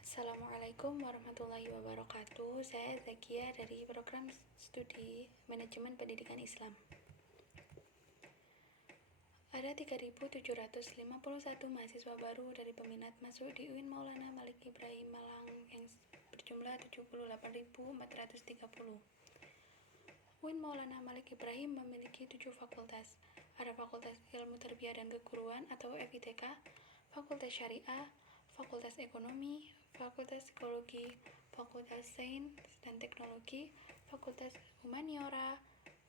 Assalamualaikum warahmatullahi wabarakatuh. Saya Zakia dari program studi Manajemen Pendidikan Islam. Ada 3.751 mahasiswa baru dari peminat masuk di UIN Maulana Malik Ibrahim Malang yang berjumlah 78.430. UIN Maulana Malik Ibrahim memiliki 7 fakultas. Ada Fakultas Ilmu Tarbiyah dan Keguruan atau FITK, Fakultas Syariah, Fakultas Ekonomi, Fakultas Psikologi, Fakultas Sains dan Teknologi, Fakultas Humaniora,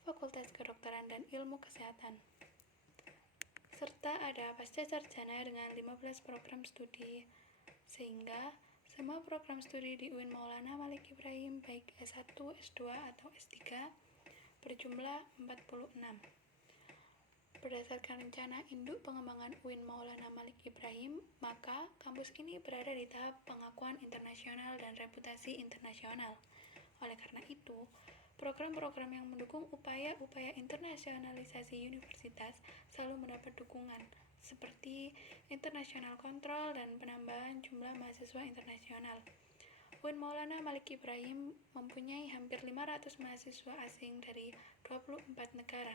Fakultas Kedokteran dan Ilmu Kesehatan. Serta ada pasca sarjana dengan 15 program studi, sehingga semua program studi di UIN Maulana Malik Ibrahim baik S1, S2, atau S3 berjumlah 46. Berdasarkan rencana induk pengembangan UIN Maulana Malik Ibrahim, maka kampus ini berada di tahap pengakuan internasional dan reputasi internasional. Oleh karena itu, program-program yang mendukung upaya-upaya internasionalisasi universitas selalu mendapat dukungan, seperti International Control dan penambahan jumlah mahasiswa internasional. UIN Maulana Malik Ibrahim mempunyai hampir 500 mahasiswa asing dari 24 negara.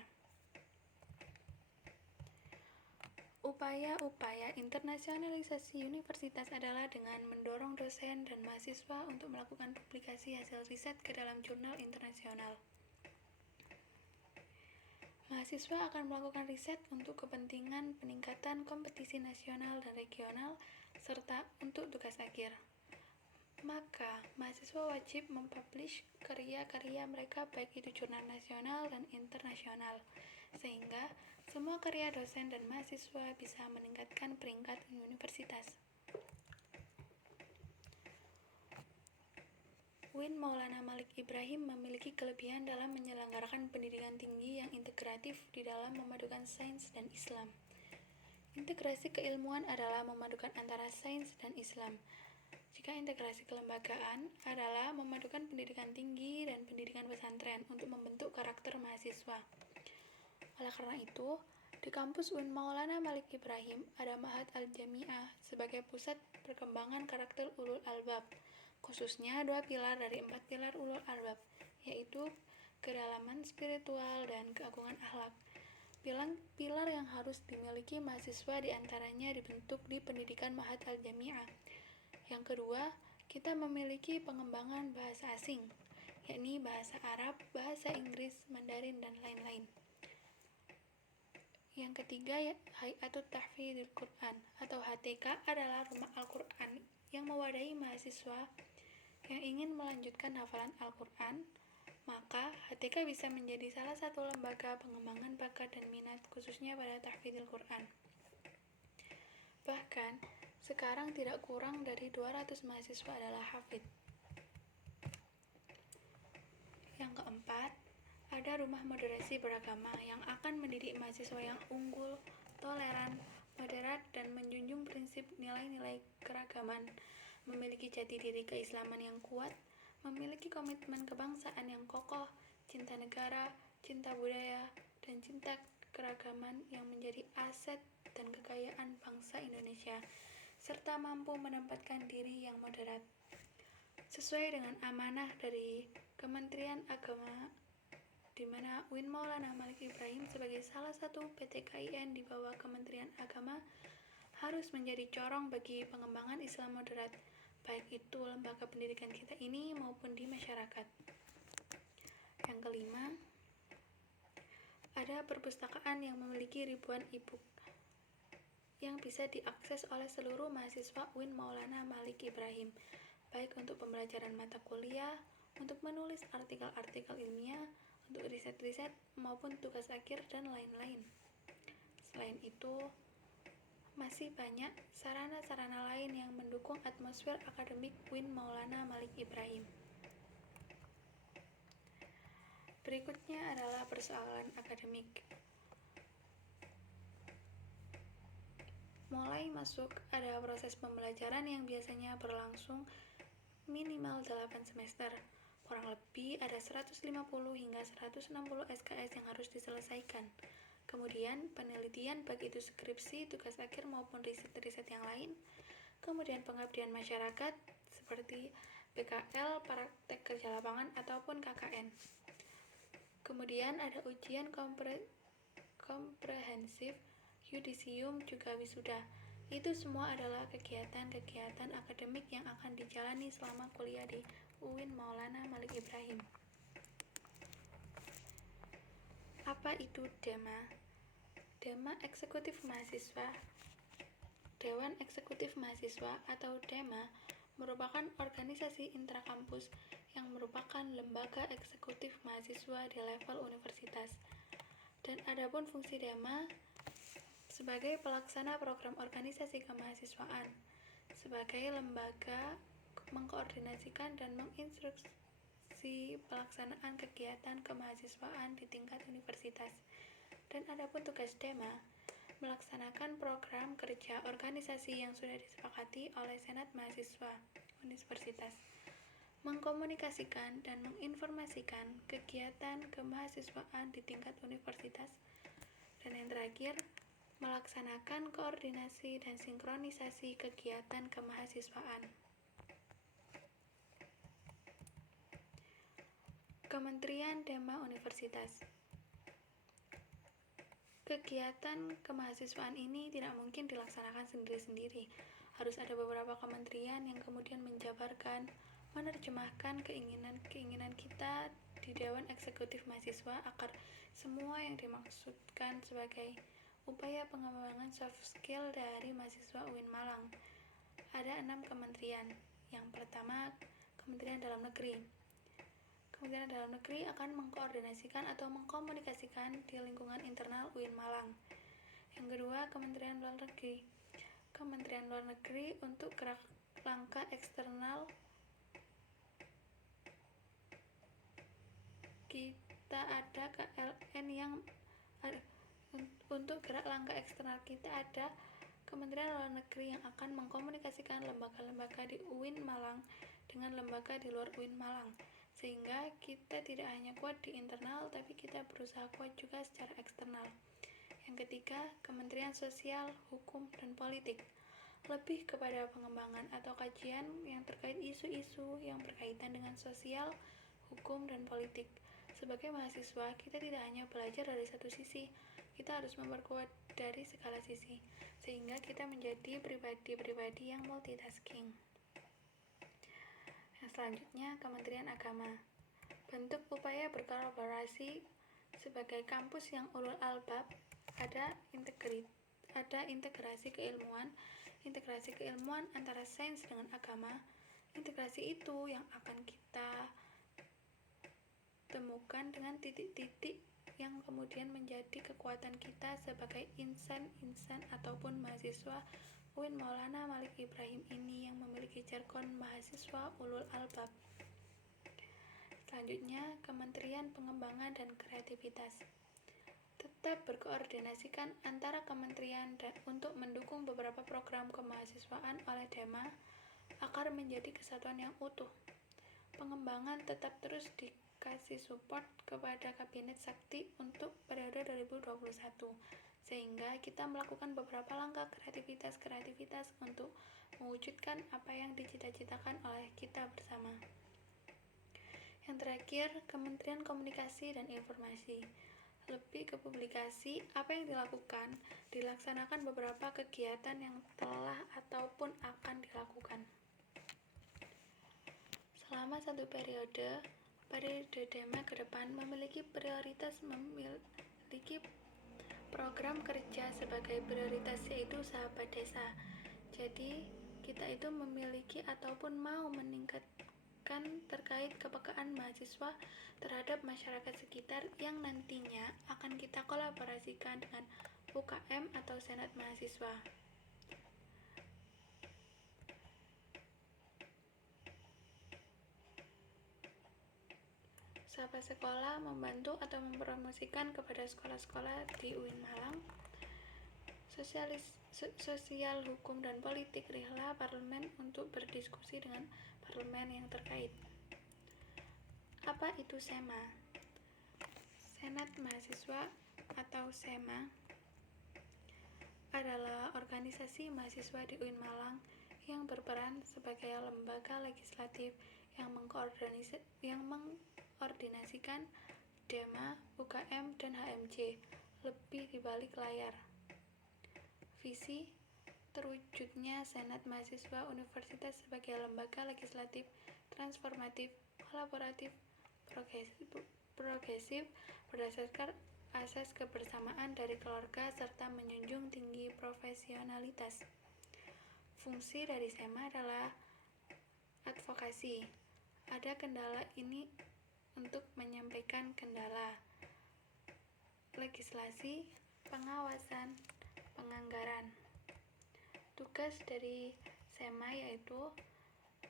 Upaya-upaya internasionalisasi universitas adalah dengan mendorong dosen dan mahasiswa untuk melakukan publikasi hasil riset ke dalam jurnal internasional. Mahasiswa akan melakukan riset untuk kepentingan peningkatan kompetisi nasional dan regional, serta untuk tugas akhir. Maka, mahasiswa wajib mempublish karya-karya mereka baik itu jurnal nasional dan internasional, sehingga semua karya dosen dan mahasiswa bisa meningkatkan peringkat universitas. UIN Maulana Malik Ibrahim memiliki kelebihan dalam menyelenggarakan pendidikan tinggi yang integratif di dalam memadukan sains dan Islam. Integrasi keilmuan adalah memadukan antara sains dan Islam. Jika integrasi kelembagaan adalah memadukan pendidikan tinggi dan pendidikan pesantren untuk membentuk karakter mahasiswa. Oleh karena itu, di kampus UIN Maulana Malik Ibrahim ada Ma'had Al-Jami'ah sebagai pusat perkembangan karakter ulul albab, khususnya 2 pilar dari 4 pilar ulul albab, yaitu kedalaman spiritual dan keagungan akhlak. Pilar yang harus dimiliki mahasiswa diantaranya dibentuk di pendidikan Ma'had Al-Jami'ah. Yang kedua, kita memiliki pengembangan bahasa asing, yakni bahasa Arab, bahasa Inggris, Mandarin, dan lain-lain. Yang ketiga, Hay'atut Tahfidzil Quran atau HTQ adalah rumah Al-Quran yang mewadahi mahasiswa yang ingin melanjutkan hafalan Al-Quran. Maka, HTQ bisa menjadi salah satu lembaga pengembangan bakat dan minat khususnya pada tahfidzil Quran. Bahkan, sekarang tidak kurang dari 200 mahasiswa adalah hafidz. Yang keempat, ada rumah moderasi beragama yang akan mendidik mahasiswa yang unggul, toleran, moderat, dan menjunjung prinsip nilai-nilai keragaman, memiliki jati diri keislaman yang kuat, memiliki komitmen kebangsaan yang kokoh, cinta negara, cinta budaya, dan cinta keragaman yang menjadi aset dan kekayaan bangsa Indonesia, serta mampu menempatkan diri yang moderat. Sesuai dengan amanah dari Kementerian Agama, di mana UIN Maulana Malik Ibrahim sebagai salah satu PTKIN di bawah Kementerian Agama harus menjadi corong bagi pengembangan Islam moderat, baik itu lembaga pendidikan kita ini maupun di masyarakat. Yang kelima, ada perpustakaan yang memiliki ribuan e-book yang bisa diakses oleh seluruh mahasiswa UIN Maulana Malik Ibrahim, baik untuk pembelajaran mata kuliah, untuk menulis artikel-artikel ilmiah, untuk riset-riset, maupun tugas akhir, dan lain-lain. Selain itu, masih banyak sarana-sarana lain yang mendukung atmosfer akademik UIN Maulana Malik Ibrahim. Berikutnya adalah persoalan akademik. Mulai masuk, ada proses pembelajaran yang biasanya berlangsung minimal 8 semester. Kurang lebih ada 150 hingga 160 SKS yang harus diselesaikan. Kemudian penelitian baik itu skripsi, tugas akhir maupun riset-riset yang lain. Kemudian pengabdian masyarakat seperti PKL, praktek kerja lapangan ataupun KKN. Kemudian ada ujian komprehensif, yudisium, juga wisuda. Itu semua adalah kegiatan-kegiatan akademik yang akan dijalani selama kuliah di UIN Maulana Malik Ibrahim. Apa itu DEMA? DEMA Eksekutif Mahasiswa. Dewan Eksekutif Mahasiswa atau DEMA merupakan organisasi intrakampus yang merupakan lembaga eksekutif mahasiswa di level universitas. Dan adapun fungsi DEMA sebagai pelaksana program organisasi kemahasiswaan, sebagai lembaga mengkoordinasikan dan menginstruksi pelaksanaan kegiatan kemahasiswaan di tingkat universitas. Dan adapun tugas DEMA melaksanakan program kerja organisasi yang sudah disepakati oleh Senat Mahasiswa Universitas, mengkomunikasikan dan menginformasikan kegiatan kemahasiswaan di tingkat universitas, dan yang terakhir, melaksanakan koordinasi dan sinkronisasi kegiatan kemahasiswaan. Kementerian DEMA Universitas. Kegiatan kemahasiswaan ini tidak mungkin dilaksanakan sendiri-sendiri. Harus ada beberapa kementerian yang kemudian menjabarkan, menerjemahkan keinginan kita di Dewan Eksekutif Mahasiswa agar semua yang dimaksudkan sebagai upaya pengembangan soft skill dari mahasiswa UIN Malang. Ada 6 kementerian. Yang pertama, Kementerian Dalam Negeri. Kementerian Dalam Negeri akan mengkoordinasikan atau mengkomunikasikan di lingkungan internal UIN Malang. Yang kedua, Kementerian Luar Negeri. Kementerian Luar Negeri untuk gerak langkah eksternal kita ada KLN yang untuk gerak langkah eksternal kita ada Kementerian Luar Negeri yang akan mengkomunikasikan lembaga-lembaga di UIN Malang dengan lembaga di luar UIN Malang, sehingga kita tidak hanya kuat di internal tapi kita berusaha kuat juga secara eksternal. Yang ketiga, Kementerian Sosial, Hukum, dan Politik, lebih kepada pengembangan atau kajian yang terkait isu-isu yang berkaitan dengan sosial, hukum, dan politik. Sebagai mahasiswa, kita tidak hanya belajar dari satu sisi, kita harus memperkuat dari segala sisi, sehingga kita menjadi pribadi-pribadi yang multitasking. Yang selanjutnya, Kementerian Agama. Bentuk upaya berkolaborasi sebagai kampus yang ulul albab, ada integrasi keilmuan antara sains dengan agama. Integrasi itu yang akan kita temukan dengan titik-titik yang kemudian menjadi kekuatan kita sebagai insan ataupun mahasiswa UIN Maulana Malik Ibrahim ini yang memiliki jargon mahasiswa ulul albab. Selanjutnya, Kementerian Pengembangan dan Kreativitas. Tetap berkoordinasikan antara kementerian dan untuk mendukung beberapa program kemahasiswaan oleh DEMA agar menjadi kesatuan yang utuh. Pengembangan tetap terus dikasih support kepada Kabinet Sakti untuk periode 2021, sehingga kita melakukan beberapa langkah kreativitas untuk mewujudkan apa yang dicita-citakan oleh kita bersama. Yang terakhir, Kementerian Komunikasi dan Informasi. Lebih ke publikasi, apa yang dilaksanakan beberapa kegiatan yang telah ataupun akan dilakukan. Selama satu periode DEMA ke depan memiliki program kerja sebagai prioritas, yaitu sahabat desa. Jadi, kita itu memiliki ataupun mau meningkatkan terkait kepekaan mahasiswa terhadap masyarakat sekitar yang nantinya akan kita kolaborasikan dengan UKM atau Senat Mahasiswa. Sahabat sekolah membantu atau mempromosikan kepada sekolah-sekolah di UIN Malang sosial, hukum, dan politik rihla parlemen untuk berdiskusi dengan parlemen yang terkait. Apa itu SEMA? Senat Mahasiswa atau SEMA adalah organisasi mahasiswa di UIN Malang yang berperan sebagai lembaga legislatif yang mengkoordinasikan DEMA, UKM, dan HMJ lebih di balik layar. Visi terwujudnya Senat Mahasiswa Universitas sebagai lembaga legislatif, transformatif, kolaboratif, progresif berdasarkan asas kebersamaan dari keluarga serta menjunjung tinggi profesionalitas. Fungsi dari SEMA adalah advokasi. Ada kendala ini untuk menyampaikan kendala, legislasi, pengawasan, penganggaran. Tugas dari SEMA yaitu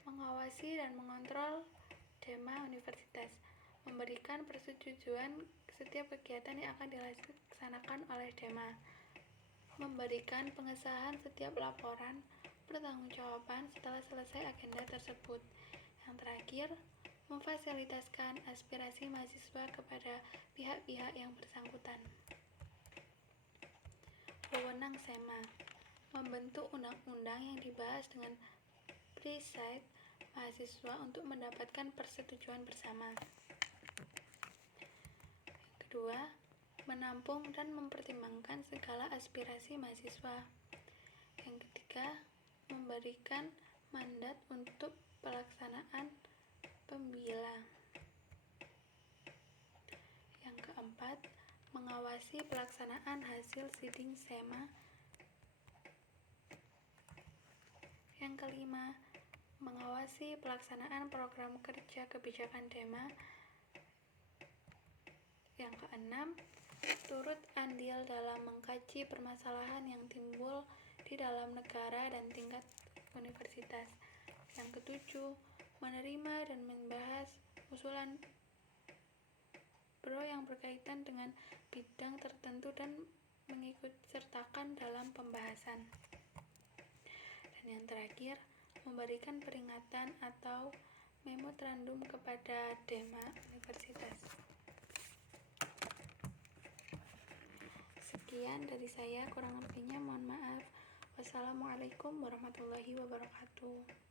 mengawasi dan mengontrol DEMA Universitas, memberikan persetujuan setiap kegiatan yang akan dilaksanakan oleh DEMA, memberikan pengesahan setiap laporan pertanggungjawaban setelah selesai agenda tersebut. Yang terakhir, memfasilitasikan aspirasi mahasiswa kepada pihak-pihak yang bersangkutan. Wewenang SEMA membentuk undang-undang yang dibahas dengan preside mahasiswa untuk mendapatkan persetujuan bersama. Kedua, menampung dan mempertimbangkan segala aspirasi mahasiswa. Yang ketiga, memberikan mandat untuk pelaksanaan pembila. Yang keempat, mengawasi pelaksanaan hasil sidang SEMA. Yang kelima, mengawasi pelaksanaan program kerja kebijakan DEMA. Yang keenam, turut andil dalam mengkaji permasalahan yang timbul di dalam negara dan tingkat universitas. Yang ketujuh, menerima dan membahas usulan yang berkaitan dengan bidang tertentu dan mengikutsertakan dalam pembahasan. Dan yang terakhir, memberikan peringatan atau memorandum kepada DEMA Universitas. Sekian dari saya, kurang lebihnya mohon maaf. Wassalamualaikum warahmatullahi wabarakatuh.